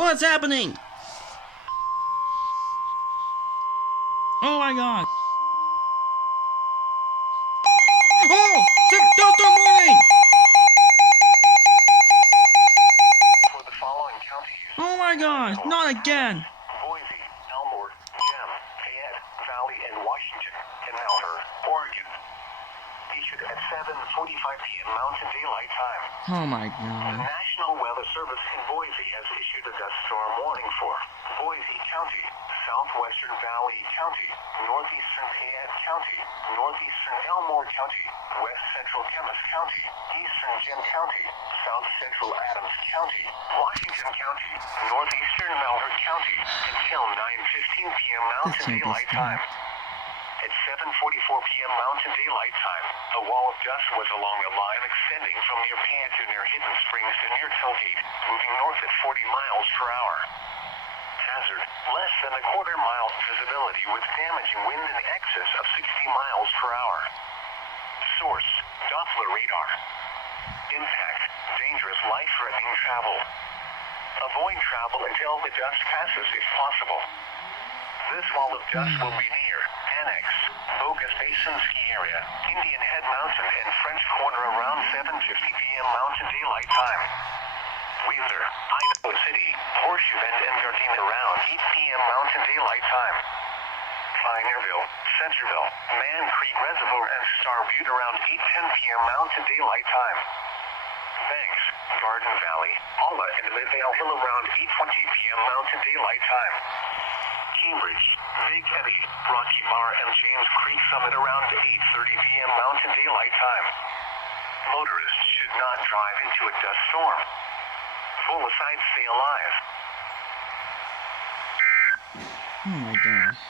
What's happening? Oh my god. Oh! Don't start moving! For the following counties: Oh my gosh, not again! Boise, Elmore, Gem, Fayette, Valley, and Washington, and Malheur, Oregon. Issued at 7:45 p.m. Mountain Daylight Time. Oh my The god. National Weather Service in Boise has issued a dust storm warning for Boise County, Southwestern Valley County, Northeastern Fayette County, Northeastern Elmore County, West Central Camas County, Eastern Gem County, South Central Adams County, Washington County, Northeastern Malheur County, until 9:15 p.m. Mountain This can't be Daylight Time. stopped. At 7:44 p.m. Mountain Daylight Time, a wall of dust was along a line extending from near Pan to near Hidden Springs to near Tollgate, moving north at 40 miles per hour. Hazard: less than a quarter-mile visibility with damaging wind in excess of 60 miles per hour. Source: Doppler radar. Impact: dangerous, life-threatening travel. Avoid travel until the dust passes if possible. This wall of dust will be near Annex, Bogus Basin Ski Area, Indian Head Mountain, and French Quarter around 7:50 p.m. Mountain Daylight Time. Wheeler, Idaho City, Horseshoe Bend, and Gardena around 8 p.m. Mountain Daylight Time. Pioneerville, Centerville, Man Creek Reservoir, and Star Butte around 8:10 p.m. Mountain Daylight Time. Banks, Garden Valley, Alla, and Midvale Hill around 8:20 p.m. Mountain Daylight Time. Cambridge, Big Eddy, Rocky Bar, and James Creek Summit around 8:30 p.m. Mountain Daylight Time. Motorists should not drive into a dust storm. Full aside, stay alive. Oh my gosh.